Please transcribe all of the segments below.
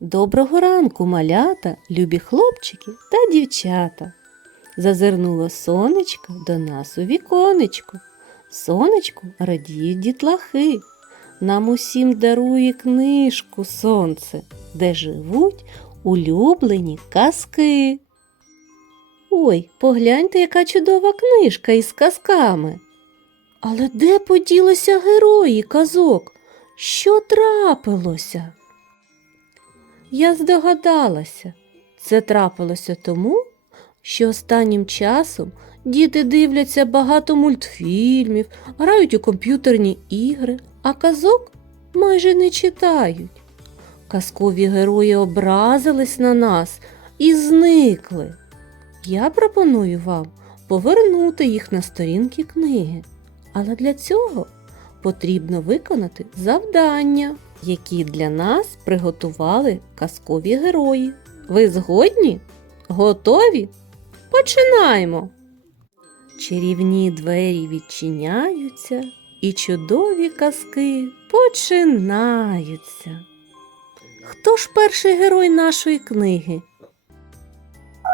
Доброго ранку, малята, любі хлопчики та дівчата. Зазирнуло сонечко до нас у віконечко. Сонечку радіють дітлахи. Нам усім дарує книжку сонце, де живуть улюблені казки. Ой, погляньте, яка чудова книжка із казками. Але де поділися герої казок? Що трапилося? Я здогадалася, це трапилося тому, що останнім часом діти дивляться багато мультфільмів, грають у комп'ютерні ігри, а казок майже не читають. Казкові герої образились на нас і зникли. Я пропоную вам повернути їх на сторінки книги, але для цього потрібно виконати завдання, які для нас приготували казкові герої. Ви згодні? Готові? Починаємо! Чарівні двері відчиняються, і чудові казки починаються. Хто ж перший герой нашої книги?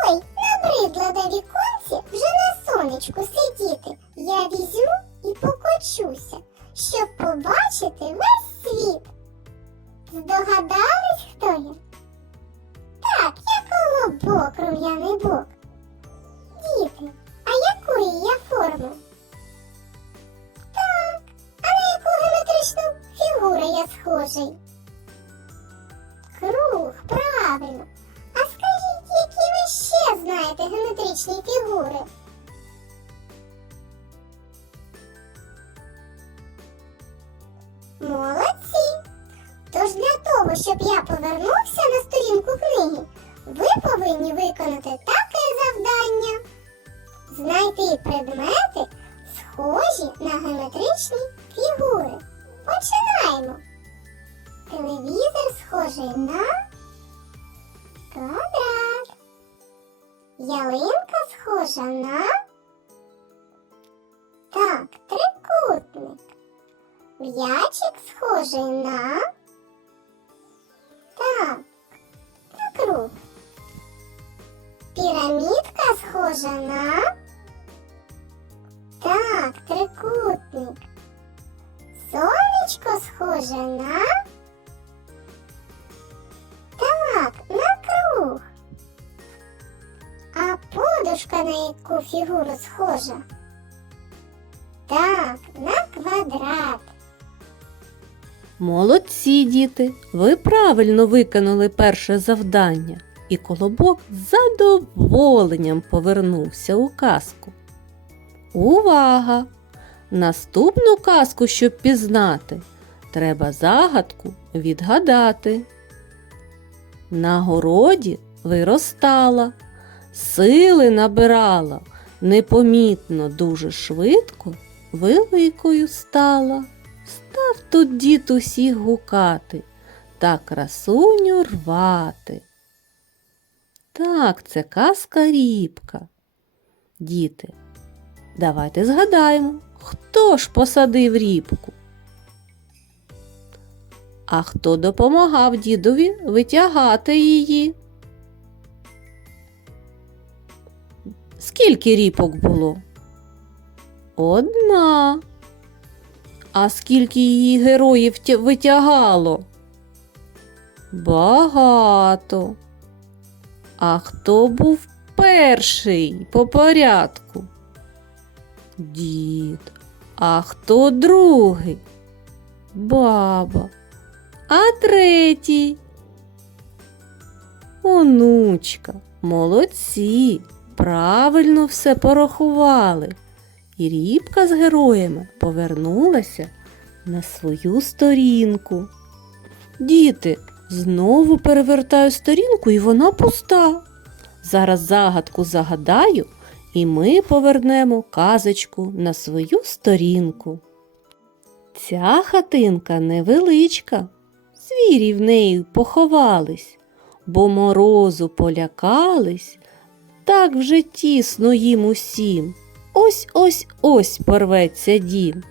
Ой, набридло до віконці вже на сонечку сидіти. Я візьму і покочуся, щоб побачити весь світ. Здогадались, хто я? Так, я колобок, рум'яний бок. Діти, а якої я форми? Так, а на яку геометричну фігуру я схожий? Круг, правильно. А скажіть, які ви ще знаєте геометричні фігури? Молодці! Тож для того, щоб я повернувся на сторінку книги, ви повинні виконати таке завдання. Знайти предмети, схожі на геометричні фігури. Починаємо. Телевізор схожий на квадрат. Ялинка схожа на М'ячик схожий на так, на круг. Пірамідка схожа на так, трикутник. Сонечко схоже на так, на круг. А подушка на яку фігуру схожа? Так, на квадрат. Молодці, діти! Ви правильно виконали перше завдання, і колобок з задоволенням повернувся у казку. Увага! Наступну казку, щоб пізнати, треба загадку відгадати. На городі виростала, сили набирала, непомітно дуже швидко великою стала. Став тут дід усіх гукати та красуню рвати. Так, це казка рібка. Діти, давайте згадаємо, хто ж посадив рібку? А хто допомагав дідові витягати її? Скільки ріпок було? Одна. А скільки її героїв витягало? Багато. А хто був перший по порядку? Дід. А хто другий? Баба. А третій? Онучка. Молодці. Правильно все порахували. І рібка з героями повернулася на свою сторінку. Діти, знову перевертаю сторінку, і вона пуста. Зараз загадку загадаю, і ми повернемо казочку на свою сторінку. Ця хатинка невеличка, звірі в неї поховались, бо морозу полякались, так вже тісно їм усім. Ось ось ось порветься дім.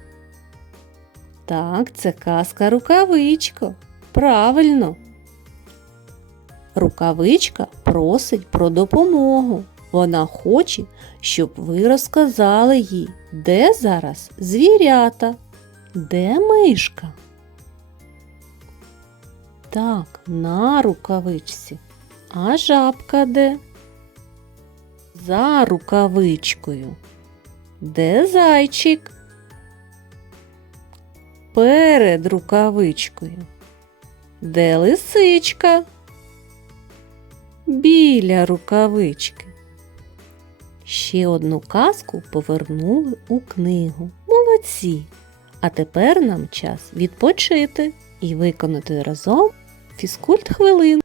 Так, це казка рукавичко. Правильно. Рукавичка просить про допомогу. Вона хоче, щоб ви розказали їй, де зараз звірята, де мишка. Так, на рукавичці. А жабка де? За рукавичкою. Де зайчик? Перед рукавичкою. Де лисичка? Біля рукавички. Ще одну казку повернули у книгу. Молодці. А тепер нам час відпочити і виконати разом фізкульт хвилин.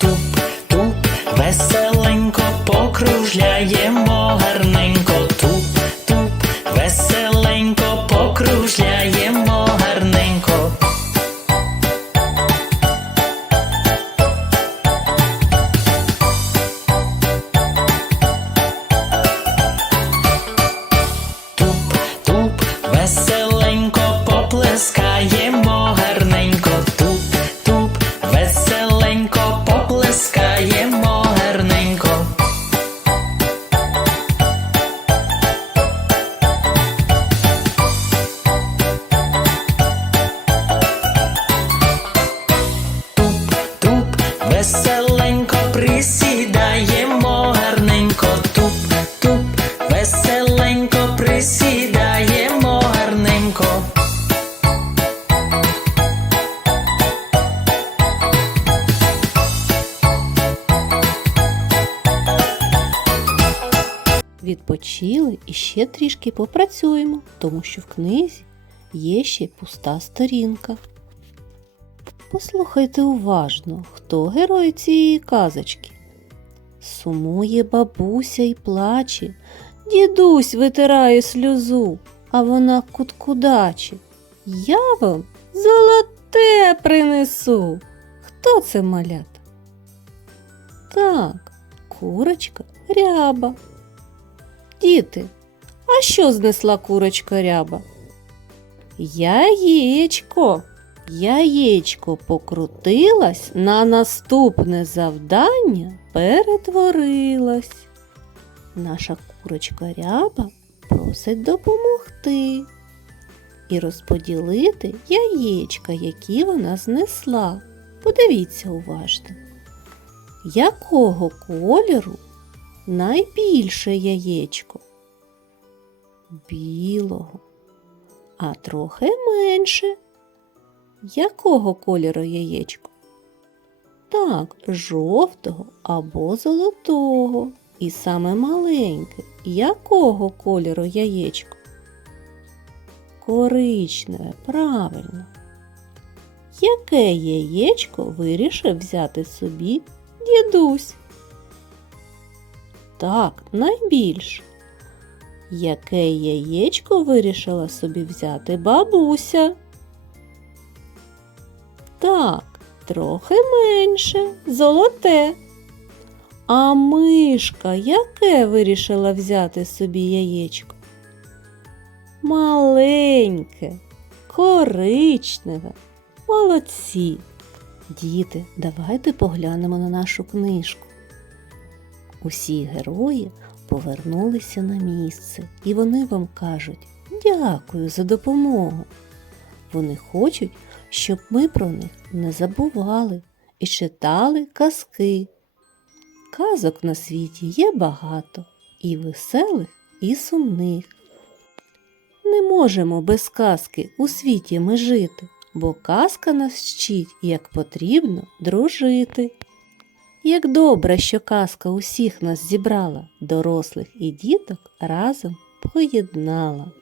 Туп-туп, веселенько покружляємо веселенько веселенько присідаємо гарненько. Туп-туп, веселенько присідаємо гарненько. Відпочили і ще трішки попрацюємо, тому що в книзі є ще пуста сторінка. Послухайте уважно, хто герой цієї казочки. Сумує бабуся і плаче, дідусь витирає сльозу, а вона куткудаче. Я вам золоте принесу. Хто це малята? Так, курочка ряба. Діти, а що знесла курочка ряба? Яєчко. Яєчко покрутилась, на наступне завдання перетворилась. Наша курочка ряба просить допомогти і розподілити яєчка, які вона знесла. Подивіться уважно. Якого кольору найбільше яєчко? Білого, а трохи менше. Якого кольору яєчко? Так, жовтого або золотого. І саме маленьке. Якого кольору яєчко? Коричневе, правильно. Яке яєчко вирішив взяти собі дідусь? Так, найбільше. Яке яєчко вирішила собі взяти бабуся? Так, трохи менше, золоте. А мишка яке вирішила взяти собі яєчко? Маленьке, коричневе. Молодці. Діти, давайте поглянемо на нашу книжку. Усі герої повернулися на місце, і вони вам кажуть дякую за допомогу. Вони хочуть, щоб ми про них не забували і читали казки. Казок на світі є багато, і веселих, і сумних. Не можемо без казки у світі ми жити, бо казка нас вчить, як потрібно дружити. Як добре, що казка усіх нас зібрала, дорослих і діток разом поєднала.